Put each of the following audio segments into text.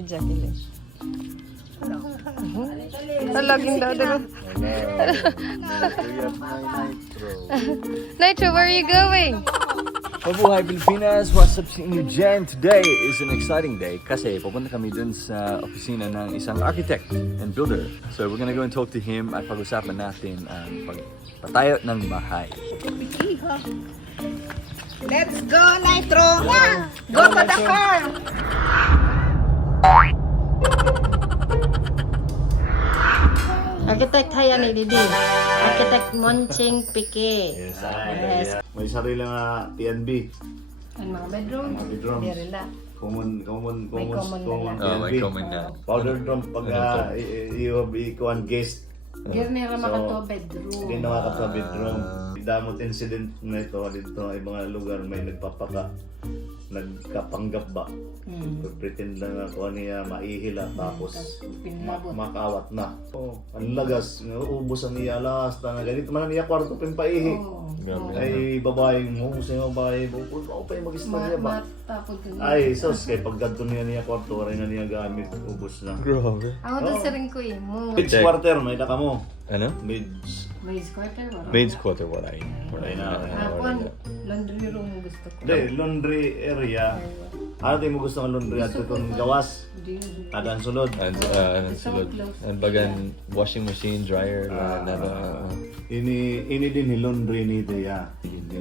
Jacqueline. Laging dadalo. Nitro, where are you going? Mabuhay Pilipinas! What's up sa inyo dyan? Today is an exciting day kasi pupunta kami dun sa opisina ng isang architect and builder. So we're gonna go and talk to him at pag-usapan natin ang pagpatayo ng bahay. Let's go, Nitro! Yeah. Go to the farm! Architect Haya ni Didi. Architect Monching Pique. Yes. May sarili nga TNB. Ang mga bedroom. Mga bedrooms. Dirila. Common May common na may common na. Powder drum pag ikuan guest. Girni rama ka to bedroom. Hindi na ka bedroom. Damot incident na ito dito ay mga lugar may nagpapaka. Nagkapanggap ba? Pretend lang ako niya maihila tapos makawat na. Ang lagas, ubos ang iya alas na ganito man niya kwarto pimpaihi. Ay babae mo, sa babae mo, pa mag-istorya ba? Ay, sos kay paggadto niya kwarto ray na niya gamit, ubos na. Grabe. Ako doon sa rin ko mo. Maids quarter, may daka mo. Ano? Maids. Maid's quarter wala. Maid's quarter, walay. Hapon, laundry room mo gusto ko. Hindi, laundry area. Ano tayo mo gusto ng laundry at itong gawas? Adaan sulod. And sulod. And bagan washing machine, dryer, Ini din ni laundry nito ya.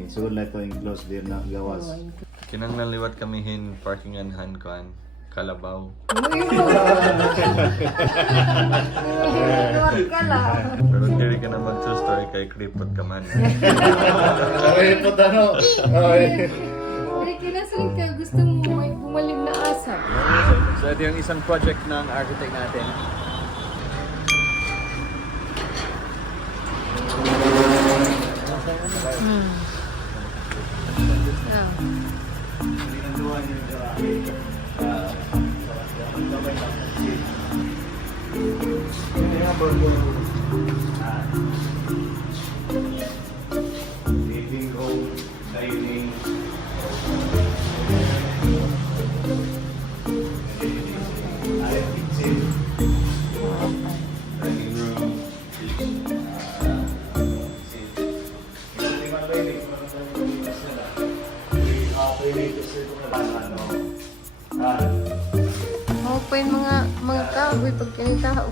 So like to enclose din na gawas. Kinanglan liwat kami hin parkingan hankuan. Kalabaw. Pero hindi ka naman true story kay Kripot ka man. Ay, puta no. Ay. Uri kinasalit ka, gusto mo may bumalig na asa. So ito yung isang project ng architect natin. Living room, dining. Kitchen. Dining room. Po yung mga kahoy pag kinitao.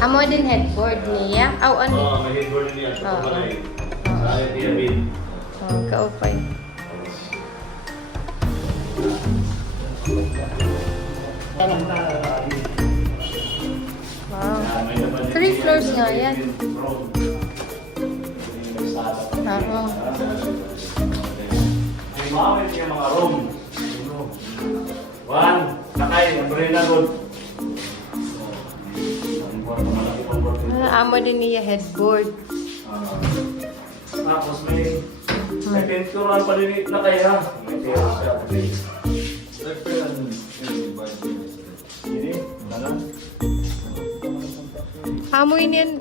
Amo din headboard niya. Ano? May headboard niya sa balay. Sa Tiabin. Kaupay. Wow. 3 floors nga yan. Oo. May mamit yung mga room. One, nakay, umbrella road. Amo din niya headboard. Tapos may pinturan pa din na kaya. May tira siya. Ini, nalang. Amoy niyan.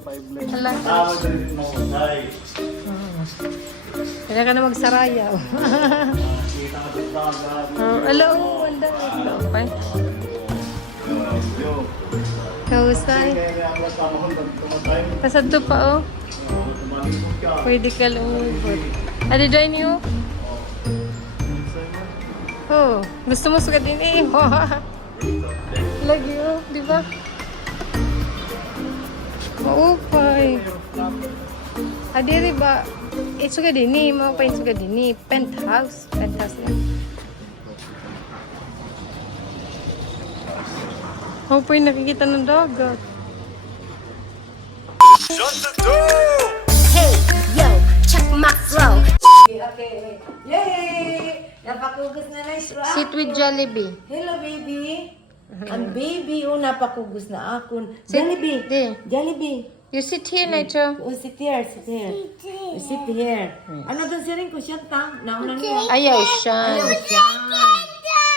Hala. Tawag na rin mo, ay. Kaya ka na magsaraya. Kita ka dito, grabe. Alo, wanda. Kaupay. Kausay. Kaya ang mas tamahon, tumatay. Kasado pa oh. Tumalikod ka. Pwede ka lumubot. Adi dyan niyo? Oh, gusto mo sugat din eh. Lagi oh, di ba? Maupay. Adi ba? Sugat din eh. Maupay sugat din eh. Penthouse. Penthouse na. Maupay nakikita ng dagat. Hey, yo, check my flow. Okay. Yay! Napakugos na na siya. Sit with Jollibee. Hello, baby. Ang baby, napakugos na akon. Sit- Jollibee. There. Jollibee. You sit here, Nitro. Oh, sit here, sit here. Sit here. Ano doon siya rin ko siya tang? Nauna niya. Ayaw siya. Ayaw siya. Yes.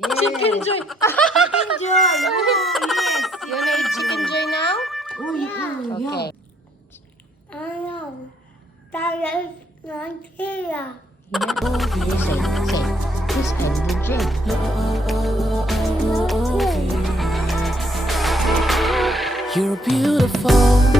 Chicken joy. Chicken joy. Oh, yes. You wanna eat chicken joy now? Oh, yeah. Okay. Say, this end the joke. You're beautiful.